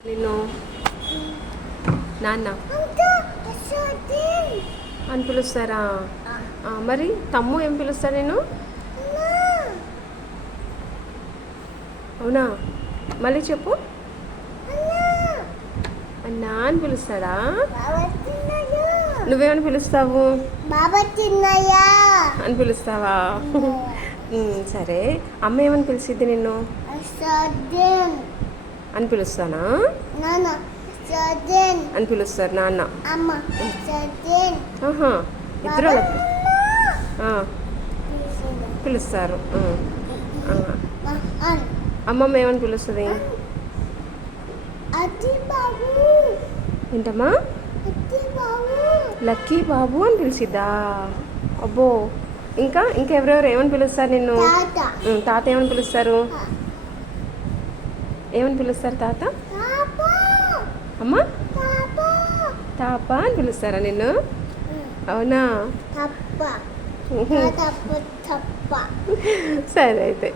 నిన్ను నాన్న అని పిలుస్తారా? మరి తమ్ము ఏం పిలుస్తా నేను? అవునా? మళ్ళీ చెప్పు. అన్నా అని పిలుస్తాడా? నువ్వేమని పిలుస్తావు? అని పిలుస్తావా? సరే. అమ్మ ఏమని పిలిచిద్ది నిన్ను? అని పిలుస్తానా? అని పిలుస్తారు నాన్న. ఇద్దరు పిలుస్తారు. అమ్మమ్మ ఏమని పిలుస్తుంది? ఏంటమ్మా? లక్కీ బాబు అని పిలిచిద్దా? అబ్బో. ఇంకెవరెవరు ఏమని పిలుస్తారు నిన్ను? తాత ఏమని పిలుస్తారు? ఏమని పిలుస్తారు తాత? అమ్మా తాప అని పిలుస్తారా నిన్ను? అవునా? సరే అయితే.